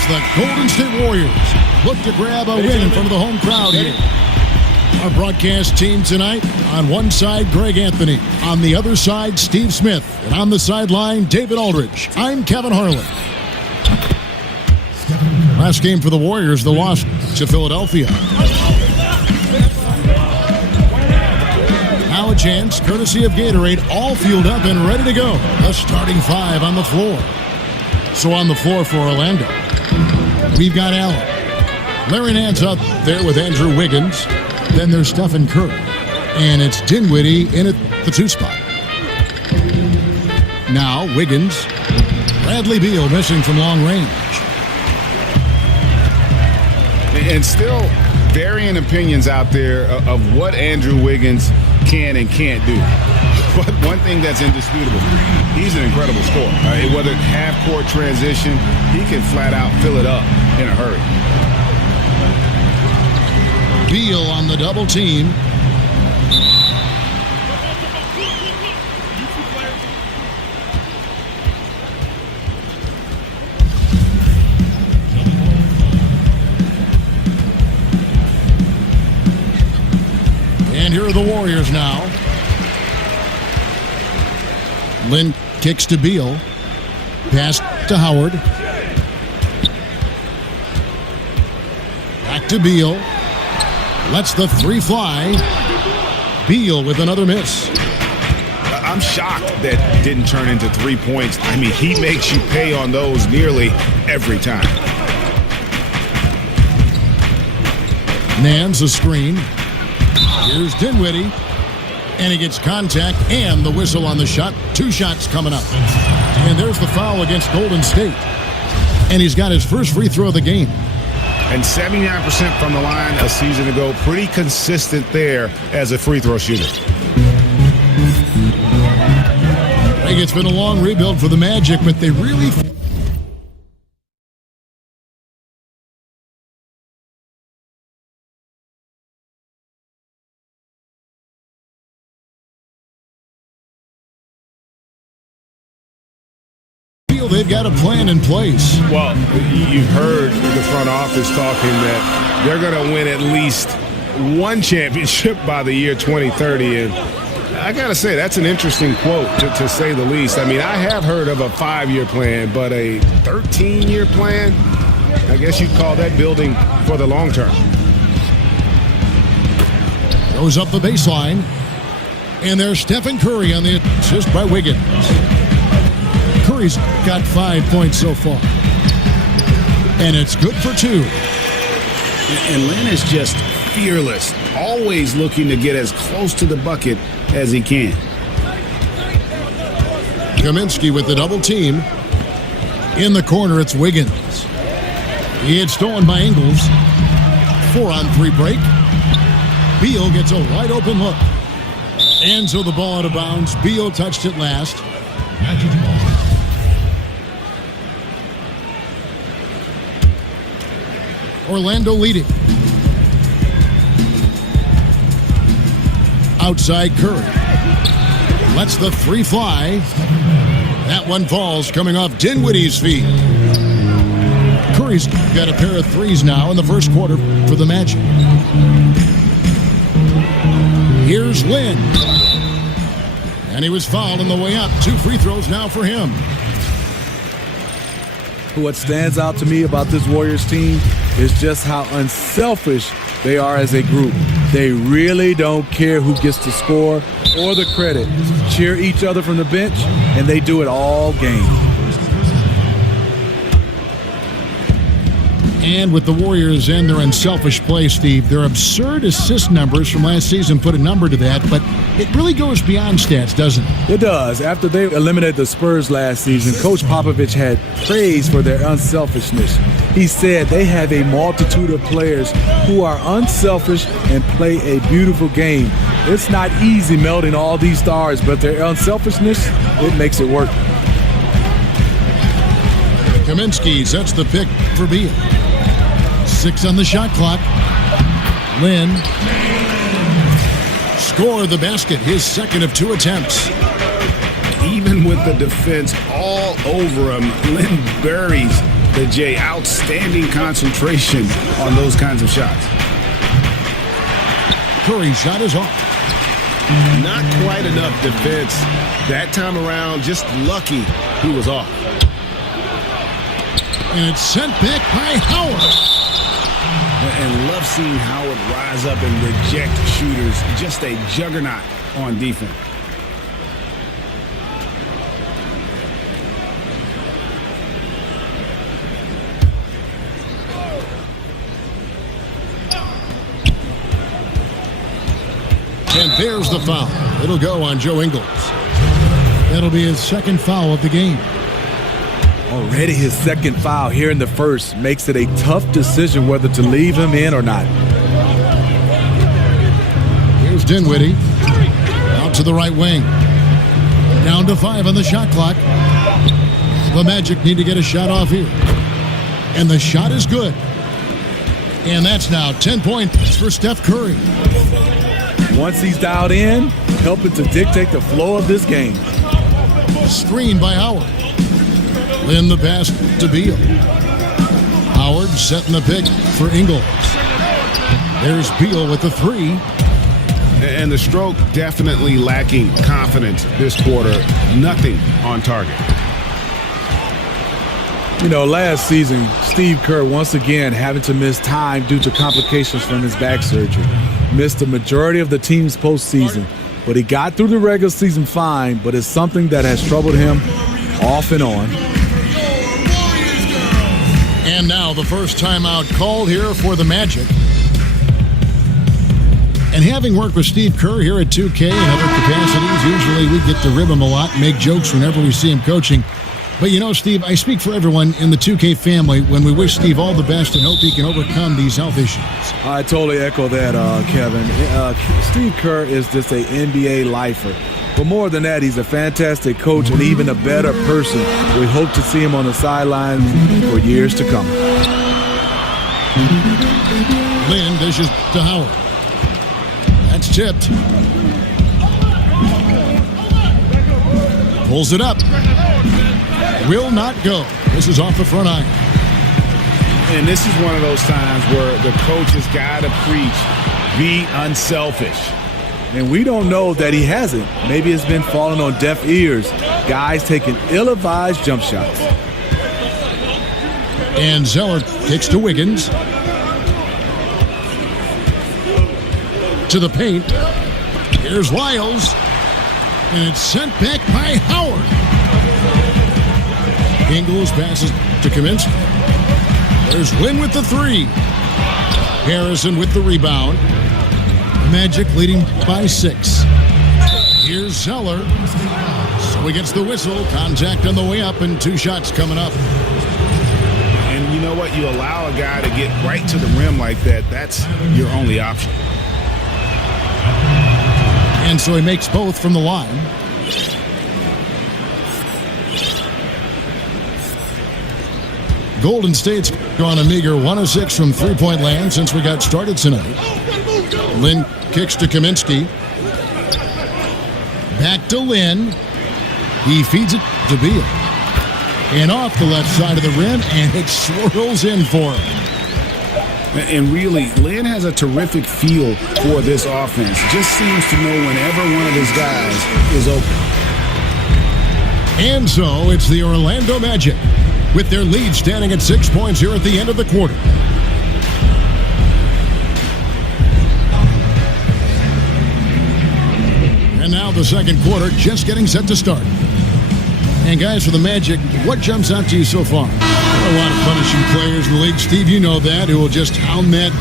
as the Golden State Warriors look to grab a win in front of the home crowd here. Our broadcast team tonight, on one side, Greg Anthony. On the other side, Steve Smith. And on the sideline, David Aldridge. I'm Kevin Harlan. Last game for the Warriors, the loss to Philadelphia. Now a chance, courtesy of Gatorade, all fueled up and ready to go. The starting five on the floor. So on the floor for Orlando, we've got Allen. Larry Nance out there with Andrew Wiggins. Then there's Stephen Curry. And it's Dinwiddie in at the 2 spot. Now Wiggins. Bradley Beal missing from long range. And still varying opinions out there of what Andrew Wiggins can and can't do. But one thing that's indisputable, he's an incredible scorer. Whether it's half-court transition, he can flat out fill it up in a hurry. Beal on the double team. And here are the Warriors now. Lynn kicks to Beal. Pass to Howard. Back to Beal. Lets the 3 fly. Beal with another miss. I'm shocked that didn't turn into 3 points. I mean, he makes you pay on those nearly every time. Nance a screen. Here's Dinwiddie. And he gets contact and the whistle on the shot. 2 shots coming up. And there's the foul against Golden State. And he's got his first free throw of the game. And 79% from the line a season ago. Pretty consistent there as a free throw shooter. I think it's been a long rebuild for the Magic, but they really... they've got a plan in place. Well, you've heard the front office talking that they're going to win at least one championship by the year 2030. And I got to say, that's an interesting quote, to say the least. I mean, I have heard of a 5-year plan, but a 13-year plan, I guess you'd call that building for the long term. Goes up the baseline. And there's Stephen Curry on the assist by Wiggins. Curry's got 5 points so far. And it's good for 2. And Lynn is just fearless, always looking to get as close to the bucket as he can. Kaminsky with the double team. In the corner, it's Wiggins. He had stolen by Ingles. 4-on-3 break. Beal gets a wide open look. And so the ball out of bounds. Beal touched it last. Orlando leading. Outside Curry. Lets the 3 fly. That one falls, coming off Dinwiddie's feet. Curry's got a pair of 3s now in the first quarter for the Magic. Here's Lynn. And he was fouled on the way up. 2 free throws now for him. What stands out to me about this Warriors team is just how unselfish they are as a group. They really don't care who gets the score or the credit. Cheer each other from the bench, and they do it all game. And with the Warriors and their unselfish play, Steve, their absurd assist numbers from last season put a number to that, but it really goes beyond stats, doesn't it? It does. After they eliminated the Spurs last season, Coach Popovich had praise for their unselfishness. He said they have a multitude of players who are unselfish and play a beautiful game. It's not easy melding all these stars, but their unselfishness, it makes it work. Kaminsky sets the pick for Beal. 6 on the shot clock. Lynn scored the basket, his second of 2 attempts. Even with the defense all over him, Lynn buries the J. Outstanding concentration on those kinds of shots. Curry's shot is off. Not quite enough defense that time around. Just lucky he was off. And it's sent back by Howard. And love seeing Howard rise up and reject shooters. Just a juggernaut on defense. And there's the foul. It'll go on Joe Ingles. That'll be his second foul of the game. Already his second foul here in the first makes it a tough decision whether to leave him in or not. Here's Dinwiddie. Out to the right wing. Down to 5 on the shot clock. The Magic need to get a shot off here. And the shot is good. And that's now 10 points for Steph Curry. Once he's dialed in, helping to dictate the flow of this game. Screen by Howard. Lynn the pass to Beal. Howard setting the pick for Ingles. There's Beal with the 3. And the stroke definitely lacking confidence this quarter. Nothing on target. You know, last season, Steve Kerr once again having to miss time due to complications from his back surgery. Missed the majority of the team's postseason, but he got through the regular season fine, but it's something that has troubled him off and on. And now the first timeout called here for the Magic. And having worked with Steve Kerr here at 2K and other capacities, usually we get to rib him a lot and make jokes whenever we see him coaching. But you know, Steve, I speak for everyone in the 2K family when we wish Steve all the best and hope he can overcome these health issues. I totally echo that, Kevin. Steve Kerr is just an NBA lifer. But more than that, he's a fantastic coach and even a better person. We hope to see him on the sidelines for years to come. Lynn dishes to Howard. That's tipped. Pulls it up. Will not go. This is off the front iron. And this is one of those times where the coach has got to preach, be unselfish. And we don't know that he hasn't. Maybe it's been falling on deaf ears. Guys taking ill-advised jump shots. And Zeller kicks to Wiggins. To the paint. Here's Lyles. And it's sent back by Howard. Ingles passes to Kaminsky. There's Lynn with the 3. Harrison with the rebound. Magic leading by 6. Here's Zeller. So he gets the whistle. Contact on the way up and 2 shots coming up. And you know what? You allow a guy to get right to the rim like that. That's your only option. And so he makes both from the line. Golden State's gone a meager 1 of 6 from three-point land since we got started tonight. Lynn kicks to Kaminsky. Back to Lynn. He feeds it to Beal. And off the left side of the rim, and it swirls in for him. And really, Lynn has a terrific feel for this offense. Just seems to know whenever one of his guys is open. And so it's the Orlando Magic, with their lead standing at 6 points here at the end of the quarter. And now the second quarter just getting set to start. And guys, for the Magic, what jumps out to you so far? There are a lot of punishing players in the league. Steve, you know that, who will just hound that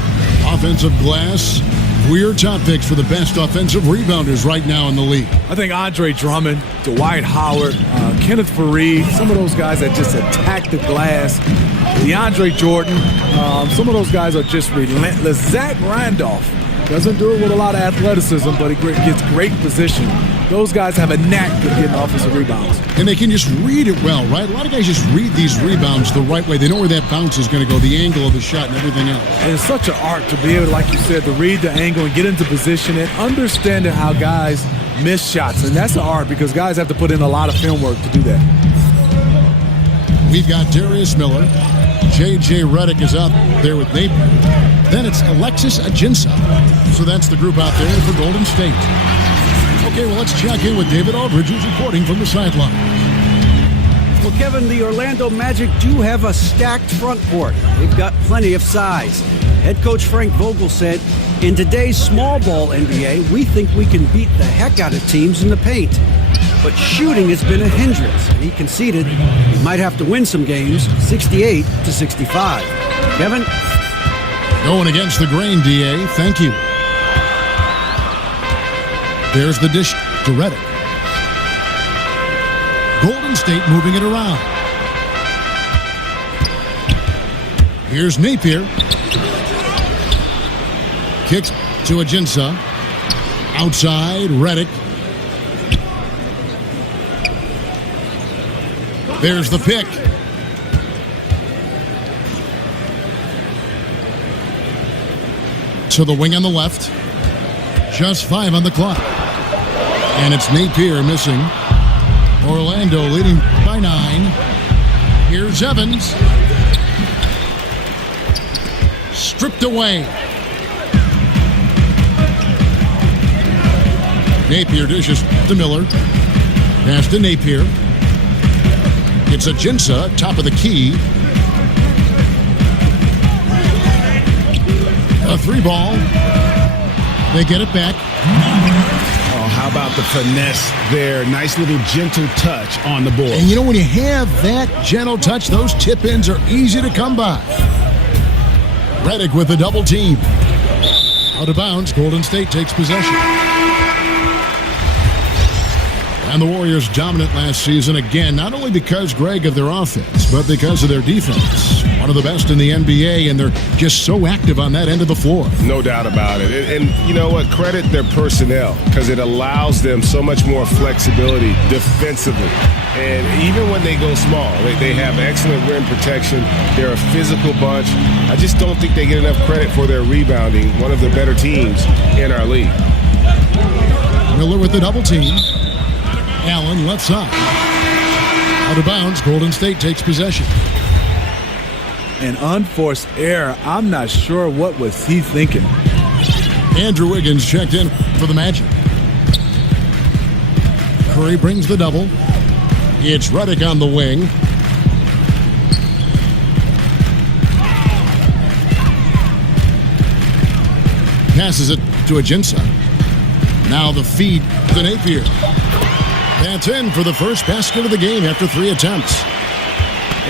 offensive glass. Who are your top picks for the best offensive rebounders right now in the league? I think Andre Drummond, Dwight Howard, Kenneth Faried, some of those guys that just attack the glass. DeAndre Jordan, some of those guys are just relentless. Zach Randolph doesn't do it with a lot of athleticism, but he gets great position. Those guys have a knack for getting offensive rebounds. And they can just read it well, right? A lot of guys just read these rebounds the right way. They know where that bounce is going to go, the angle of the shot and everything else. And it's such an art to be able, like you said, to read the angle and get into position and understanding how guys miss shots. And that's an art because guys have to put in a lot of film work to do that. We've got Darius Miller. J.J. Redick is out there with Napier. Then it's Alexis Ajinça. So that's the group out there for Golden State. Okay, well, let's check in with David Aldridge, who's reporting from the sideline. Well, Kevin, the Orlando Magic do have a stacked front court. They've got plenty of size. Head coach Frank Vogel said, in today's small ball NBA, we think we can beat the heck out of teams in the paint. But shooting has been a hindrance, and he conceded he might have to win some games 68-65. Kevin? Going against the grain, D.A. Thank you. There's the dish to Redick. Golden State moving it around. Here's Napier. Kicks to Ajinça. Outside, Redick. There's the pick. To the wing on the left. Just 5 on the clock. And it's Napier missing. Orlando leading by 9. Here's Evans. Stripped away. Napier dishes to Miller. Pass to Napier. It's Ajinça, top of the key. A 3-ball. They get it back. Oh, how about the finesse there? Nice little gentle touch on the board. And you know, when you have that gentle touch, those tip-ins are easy to come by. Redick with a double team. Out of bounds, Golden State takes possession. And the Warriors dominant last season again, not only because, Greg, of their offense, but because of their defense. One of the best in the NBA, and they're just so active on that end of the floor. No doubt about it. And you know what? Credit their personnel, because it allows them so much more flexibility defensively. And even when they go small, they have excellent rim protection. They're a physical bunch. I just don't think they get enough credit for their rebounding. One of the better teams in our league. Miller with the double team. Allen left side. Out of bounds, Golden State takes possession. An unforced error. I'm not sure what was he thinking. Andrew Wiggins checked in for the Magic. Curry brings the double. It's Redick on the wing. Passes it to Ajinça. Now the feed to Napier. That's in for the first basket of the game after 3 attempts.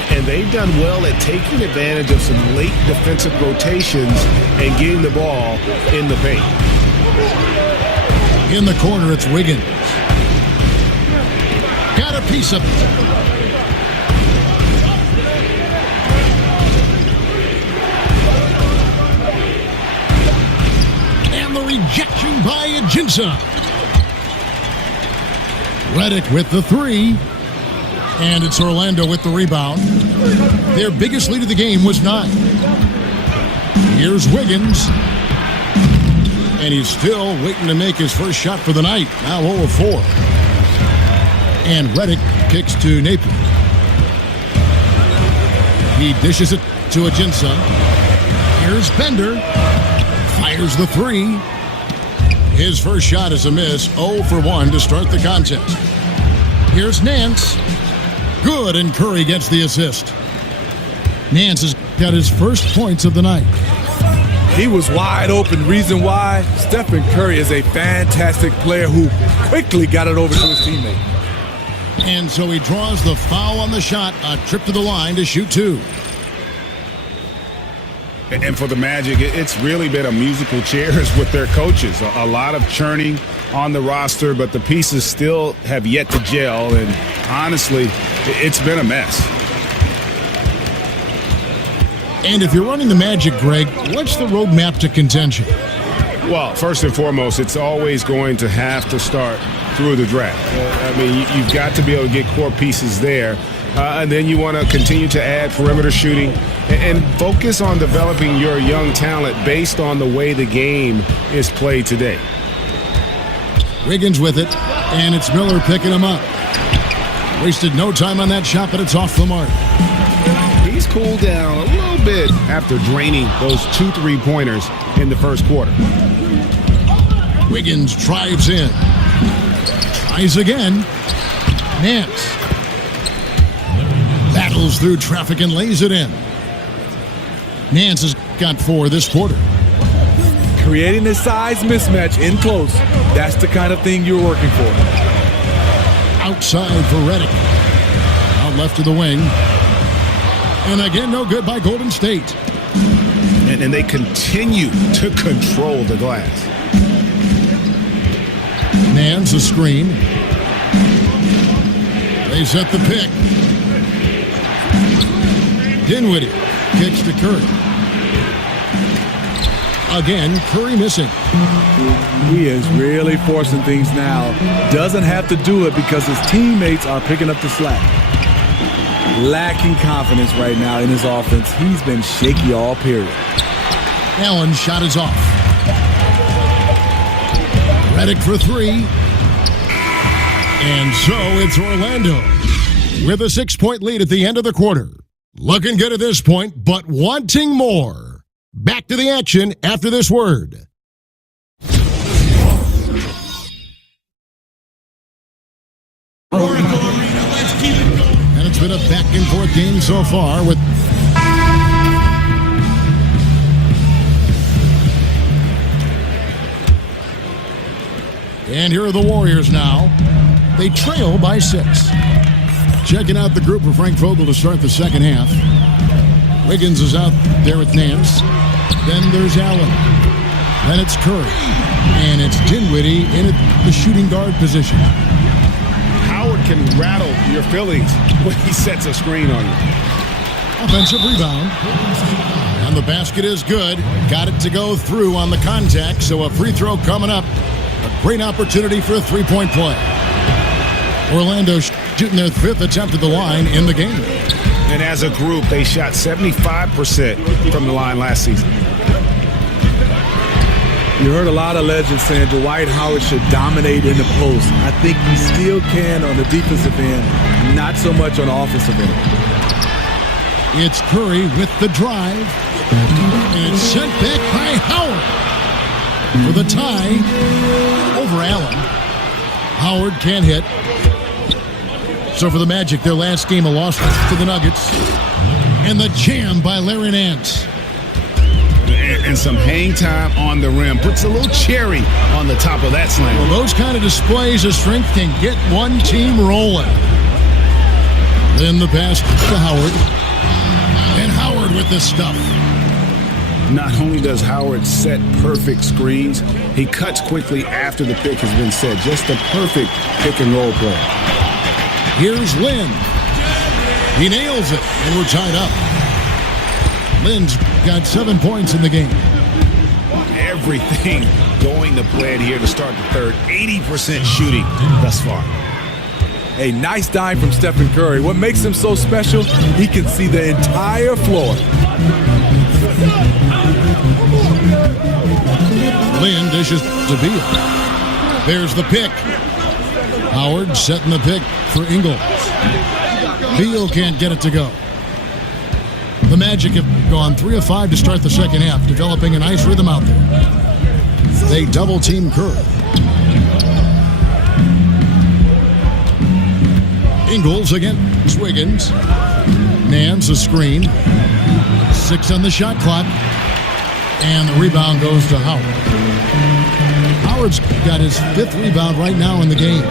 And they've done well at taking advantage of some late defensive rotations and getting the ball in the paint. In the corner, it's Wiggins. Got a piece of it. And the rejection by Ajinça. Redick with the 3. And it's Orlando with the rebound. Their biggest lead of the game was 9. Here's Wiggins. And he's still waiting to make his first shot for the night. Now 0 of 4. And Redick kicks to Napier. He dishes it to Ajinça. Here's Bender. Fires the 3. His first shot is a miss. 0 for 1 to start the contest. Here's Nance. Good, and Curry gets the assist. Nance has got his first points of the night. He was wide open. Reason why? Stephen Curry is a fantastic player who quickly got it over to his teammate. And so he draws the foul on the shot. A trip to the line to shoot 2. And for the Magic, it's really been a musical chairs with their coaches. A lot of churning on the roster, but the pieces still have yet to gel. And honestly, it's been a mess. And if you're running the Magic, Greg, what's the roadmap to contention? Well, first and foremost, it's always going to have to start through the draft. I mean, you've got to be able to get core pieces there. And then you want to continue to add perimeter shooting and focus on developing your young talent based on the way the game is played today. Wiggins with it, and it's Miller picking him up. Wasted no time on that shot, but it's off the mark. He's cooled down a little bit after draining those 2 3-pointers in the first quarter. Wiggins drives in. Tries again. Nance battles through traffic and lays it in. Nance has got 4 this quarter. Creating a size mismatch in close. That's the kind of thing you're working for. Outside for Redick. Out left to the wing. And again, no good by Golden State. And they continue to control the glass. Nance a screen. They set the pick. Dinwiddie kicks to Curry. Again, Curry missing. He is really forcing things now. Doesn't have to do it because his teammates are picking up the slack. Lacking confidence right now in his offense. He's been shaky all period. Allen's shot is off. Redick for 3. And so it's Orlando with a 6-point lead at the end of the quarter. Looking good at this point, but wanting more. Back to the action after this word. And it's been a back-and-forth game so far with... And here are the Warriors now. They trail by 6. Checking out the group for Frank Vogel to start the second half. Wiggins is out there with Nance. Then there's Allen. Then it's Curry. And it's Dinwiddie in the shooting guard position. Howard can rattle your feelings when he sets a screen on you. Offensive rebound. And the basket is good. Got it to go through on the contact, so a free throw coming up. A great opportunity for a 3-point play. Orlando shooting their 5th attempt at the line in the game. And as a group, they shot 75% from the line last season. You heard a lot of legends saying Dwight Howard should dominate in the post. I think he still can on the defensive end, not so much on the offensive end. It's Curry with the drive. And it's sent back by Howard. For the tie over Allen. Howard can't hit. So for the Magic, their last game a loss to the Nuggets. And the jam by Larry Nance. And some hang time on the rim. Puts a little cherry on the top of that slam. Well, those kind of displays of strength can get one team rolling. Then the pass to Howard. And Howard with the stuff. Not only does Howard set perfect screens, he cuts quickly after the pick has been set. Just a perfect pick and roll play. Here's Lynn. He nails it, and we're tied up. Lynn's got 7 points in the game. Everything going to plan here to start the third. 80% shooting thus far. A nice dime from Stephen Curry. What makes him so special, he can see the entire floor. Lynn dishes to Beal. There's the pick. Howard setting the pick for Ingles. Beal can't get it to go. The Magic have gone 3 of 5 to start the second half, developing a nice rhythm out there. They double-team Curry. Ingles against Wiggins. Nance a screen. 6 on the shot clock. And the rebound goes to Howard. Howard's got his 5th rebound right now in the game.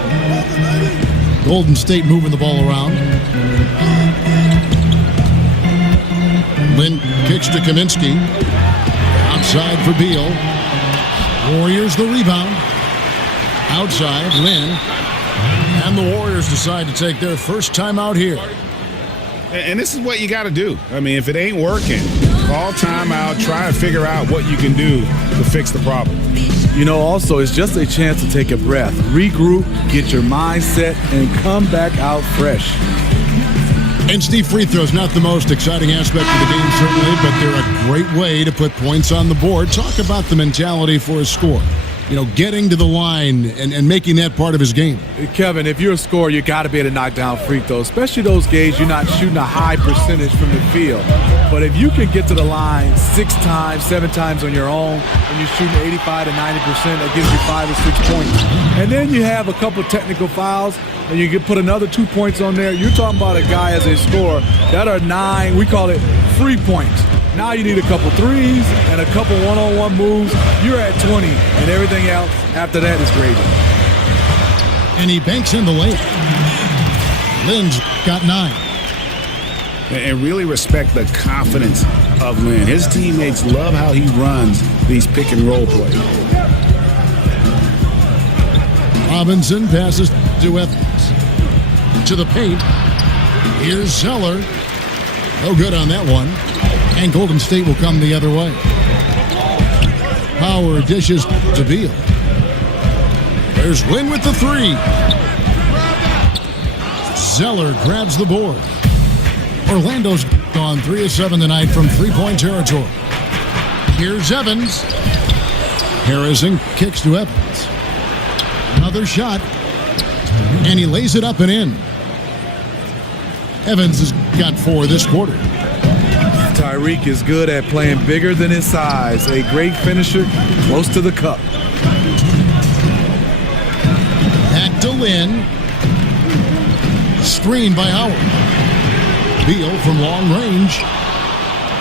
Golden State moving the ball around. Lynn kicks to Kaminsky. Outside for Beal. Warriors the rebound. Outside, Lynn. And the Warriors decide to take their first time out here. And this is what you got to do. I mean, if it ain't working, call timeout, try and figure out what you can do to fix the problem. You know, also, it's just a chance to take a breath, regroup, get your mind set, and come back out fresh. And Steve, free throws, not the most exciting aspect of the game, certainly, but they're a great way to put points on the board. Talk about the mentality for a score. getting to the line and making that part of his game. Kevin, if you're a scorer, you got to be able to knock down free throws, especially those games you're not shooting a high percentage from the field. But if you can get to the line 6 times, 7 times on your own, and you're shooting 85 to 90%, that gives you 5 or 6 points. And then you have a couple technical fouls, and you can put another 2 points on there. You're talking about a guy as a scorer that are 9, we call it free points. Now you need a couple threes and a couple one-on-one moves. You're at 20, and everything else after that is gravy. And he banks in the lane. Lynn's got 9. And really respect the confidence of Lynn. His teammates love how he runs these pick-and-roll plays. Robinson passes to Evans. To the paint. Here's Zeller. No good on that one. And Golden State will come the other way. Power dishes to Beal. There's Lynn with the 3. Zeller grabs the board. Orlando's gone 3 of 7 tonight from 3-point territory. Here's Evans. Harrison kicks to Evans. Another shot. And he lays it up and in. Evans has got 4 this quarter. Tyreek is good at playing bigger than his size. A great finisher, close to the cup. Back to Lynn. Screen by Howard. Beal from long range.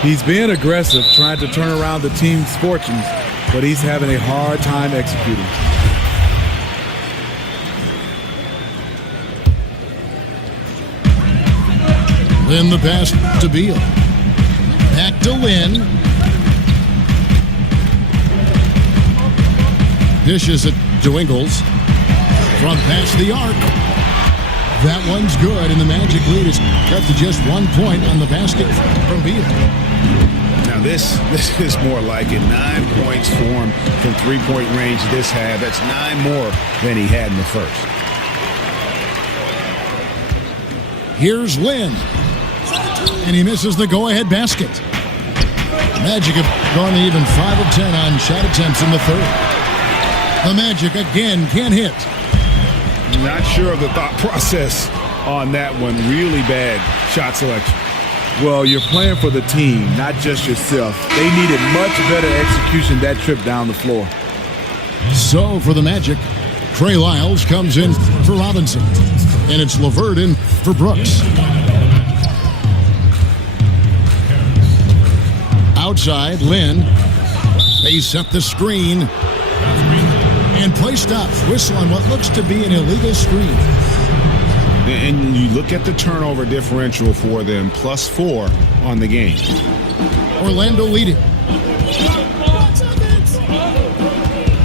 He's being aggressive, trying to turn around the team's fortunes, but he's having a hard time executing. Lynn the pass to Beal. Back to Lynn. Dishes it to Ingles. From past the arc. That one's good, and the Magic lead is cut to just 1 point on the basket from Beal. Now this is more like it. 9 points for him from 3-point range this half. That's 9 more than he had in the first. Here's Lynn. And he misses the go-ahead basket. Magic have gone to even 5 of 10 on shot attempts in the third. The Magic again can't hit. Not sure of the thought process on that one. Really bad shot selection. Well, you're playing for the team, not just yourself. They needed much better execution that trip down the floor. So for the Magic, Trey Lyles comes in for Robinson. And it's LeVert in for Brooks. Outside, Lynn. They set the screen. And play stops. Whistle on what looks to be an illegal screen. And you look at the turnover differential for them, +4 on the game. Orlando leading.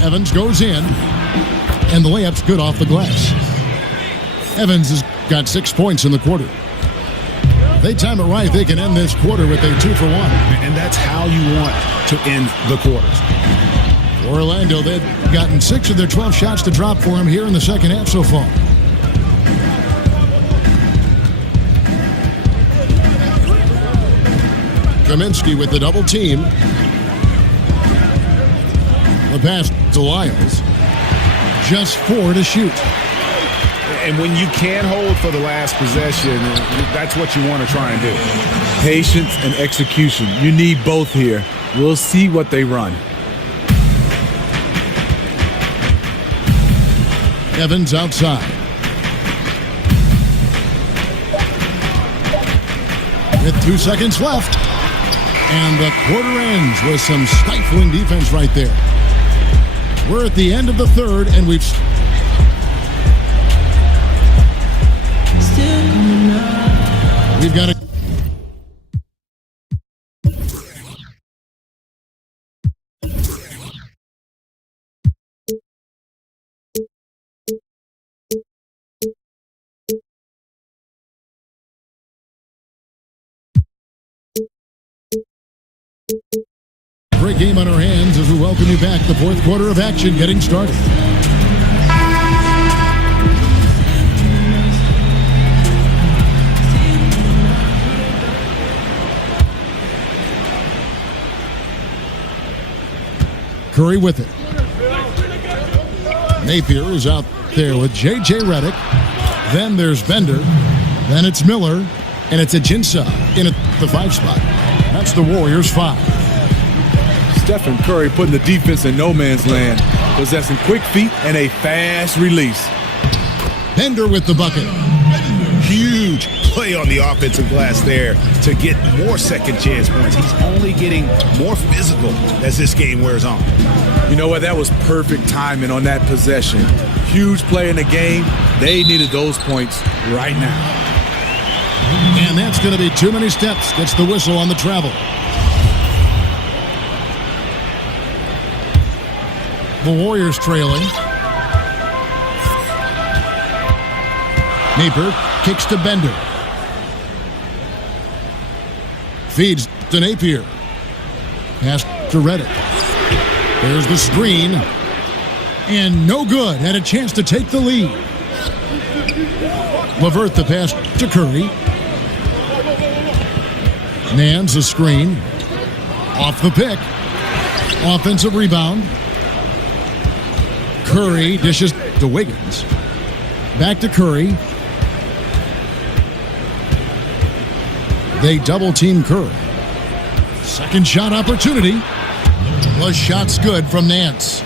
Evans goes in. And the layup's good off the glass. Evans has got 6 points in the quarter. They time it right, they can end this quarter with a 2 for 1. And that's how you want to end the quarters. Orlando, they've gotten 6 of their 12 shots to drop for him here in the second half so far. Kaminsky with the double team. The pass to Lyles. Just 4 to shoot. And when you can't hold for the last possession, that's what you want to try and do. Patience and execution. You need both here. We'll see what they run. Evans outside. With 2 seconds left. And the quarter ends with some stifling defense right there. We're at the end of the third, and we've got a great game on our hands as we welcome you back. The fourth quarter of action getting started. Curry with it. Napier is out there with J.J. Redick. Then there's Bender. Then it's Miller. And it's Ajinça in at the 5 spot. That's the Warriors' 5. Stephen Curry putting the defense in no man's land, possessing quick feet and a fast release. Bender with the bucket. Huge play on the offensive glass there to get more second chance points. He's only getting more physical as this game wears on. You know what? That was perfect timing on that possession. Huge play in the game. They needed those points right now. And that's going to be too many steps. Gets the whistle on the travel. The Warriors trailing. Napier kicks to Bender. Feeds to Napier. Pass to Redick. There's the screen. And no good. Had a chance to take the lead. LeVert the pass to Curry. Nance a screen. Off the pick. Offensive rebound. Curry dishes to Wiggins. Back to Curry. They double-team Curry. Second shot opportunity. The shot's good from Nance.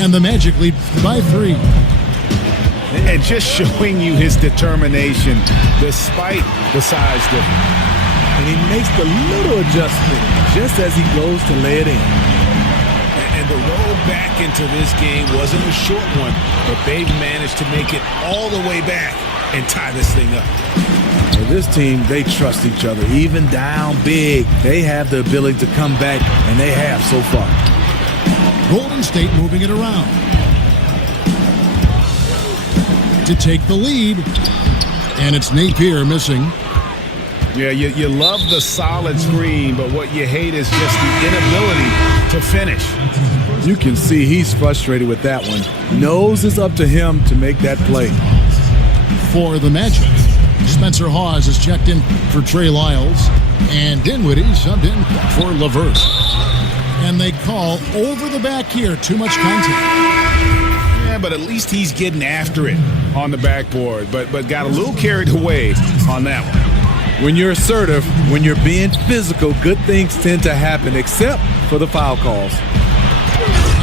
And the Magic lead by 3. And just showing you his determination despite the size difference. And he makes the little adjustment just as he goes to lay it in. And the road back into this game wasn't a short one, but they've managed to make it all the way back and tie this thing up. Well, this team, they trust each other. Even down big, they have the ability to come back, and they have so far. Golden State moving it around to take the lead, and it's Napier missing. Yeah, you love the solid screen, but what you hate is just the inability to finish. You can see he's frustrated with that one. Knows it's up to him to make that play. For the Magic, Spencer Hawes is checked in for Trey Lyles, and Dinwiddie subbed in for LeVert. And they call over the back here, too much contact. Yeah, but at least he's getting after it on the backboard, but got a little carried away on that one. When you're assertive, when you're being physical, good things tend to happen, except for the foul calls.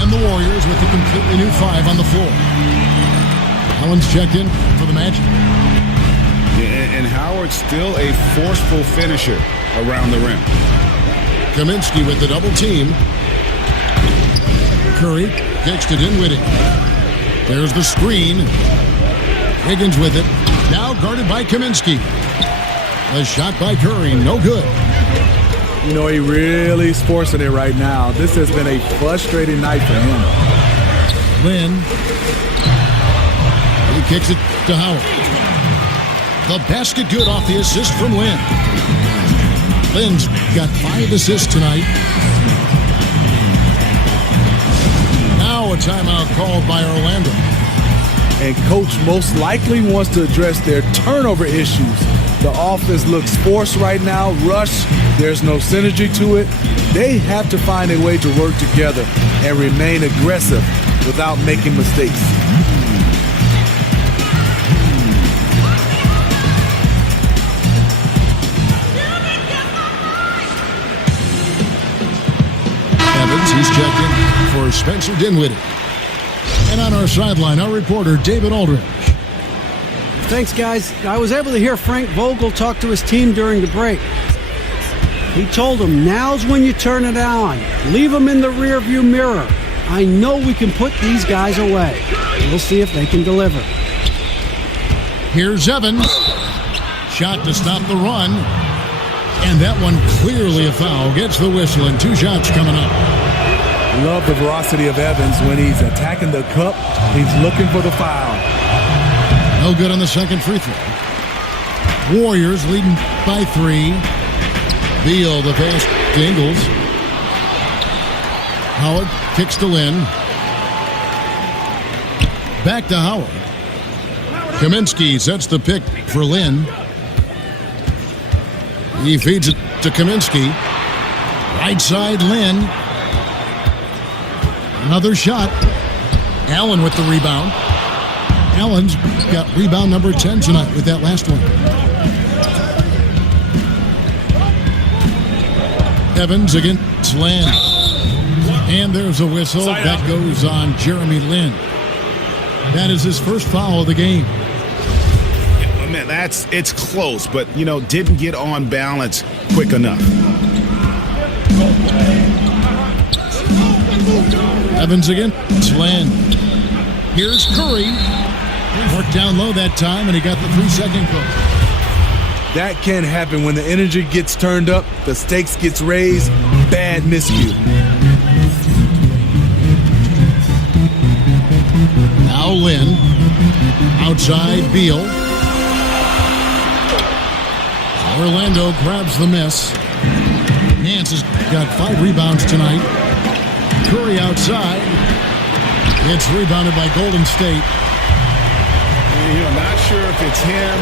And the Warriors with a completely new 5 on the floor. Allen's checked in for the Magic. Yeah, and Howard's still a forceful finisher around the rim. Kaminsky with the double team. Curry kicks to Dinwiddie. There's the screen. Higgins with it. Now guarded by Kaminsky. A shot by Curry, no good. You know, he really is forcing it right now. This has been a frustrating night for him. Lynn. He kicks it to Howard. The basket good off the assist from Lynn. Lynn's got 5 assists tonight. Now a timeout called by Orlando. And coach most likely wants to address their turnover issues. The offense looks forced right now, rush. There's no synergy to it. They have to find a way to work together and remain aggressive without making mistakes. Evans, he's checked in for Spencer Dinwiddie. And on our sideline, our reporter, David Aldridge. Thanks, guys. I was able to hear Frank Vogel talk to his team during the break. He told them, now's when you turn it on. Leave them in the rearview mirror. I know we can put these guys away. We'll see if they can deliver. Here's Evans. Shot to stop the run. And that one clearly a foul. Gets the whistle, and 2 shots coming up. Love the veracity of Evans when he's attacking the cup. He's looking for the foul. No good on the second free throw. Warriors leading by 3. Beal the pass to Ingles. Howard kicks to Lynn. Back to Howard. Kaminsky sets the pick for Lynn. He feeds it to Kaminsky. Right side Lynn. Another shot. Allen with the rebound. Allen's got rebound number 10 tonight with that last one. Evans against Lynn. And there's a whistle. That goes on Jeremy Lin. That is his first foul of the game. Man, it's close, but, didn't get on balance quick enough. Evans against Lin. Here's Curry. Worked down low that time, and he got the 3-second call. That can happen when the energy gets turned up, the stakes gets raised. Bad miscue. Now Lin. Outside Beal. Orlando grabs the miss. Nance has got 5 rebounds tonight. Curry outside. It's rebounded by Golden State. Not sure if it's him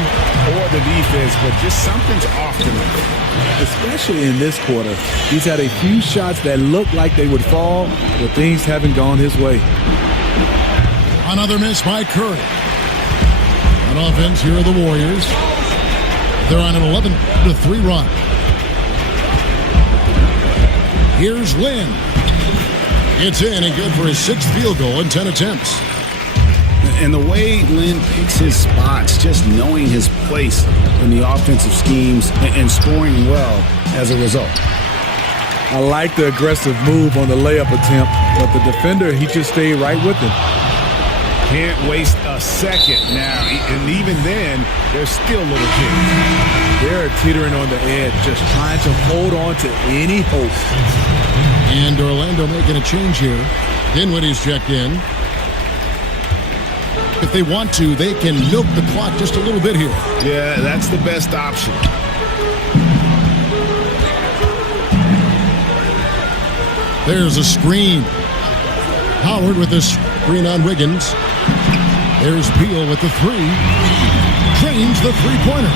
or the defense, but just something's off tonight. Especially in this quarter. He's had a few shots that looked like they would fall, but things haven't gone his way. Another miss by Curry. On offense, here are the Warriors. They're on an 11-3 run. Here's Lin. It's in and good for his 6th field goal in 10 attempts. And the way Lin picks his spots, just knowing his place in the offensive schemes and scoring well as a result. I like the aggressive move on the layup attempt, but the defender, he just stayed right with him. Can't waste a second now. And even then, they're still little kids. They're teetering on the edge, just trying to hold on to any hope. And Orlando making a change here. Dinwiddie's checked in. If they want to, they can milk the clock just a little bit here. Yeah, that's the best option. There's a screen. Howard with the screen on Wiggins. There's Beal with the 3. Drains the 3-pointer.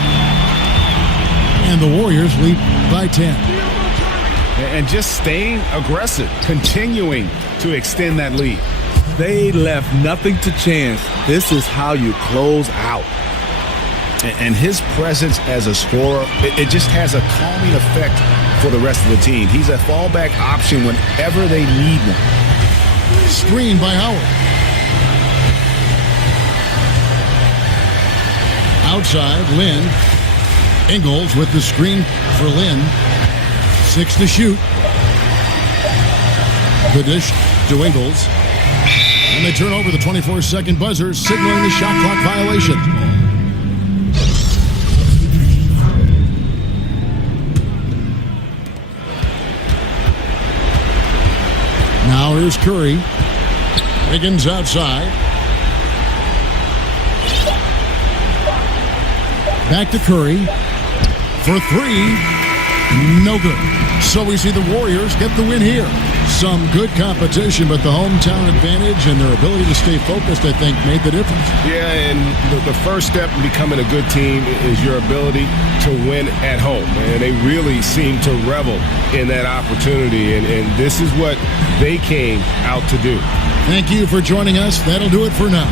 And the Warriors lead by 10. And just staying aggressive, continuing to extend that lead. They left nothing to chance. This is how you close out. And his presence as a scorer, it just has a calming effect for the rest of the team. He's a fallback option whenever they need one. Screen by Howard. Outside, Lin. Ingles with the screen for Lin. 6 to shoot. The dish to Ingles. And they turn over the 24-second buzzer, signaling the shot clock violation. Now here's Curry. Wiggins outside. Back to Curry. For 3. No good. So we see the Warriors get the win here. Some good competition, but the hometown advantage and their ability to stay focused, I think, made the difference. Yeah, and the first step in becoming a good team is your ability to win at home. And they really seem to revel in that opportunity, and this is what they came out to do. Thank you for joining us. That'll do it for now.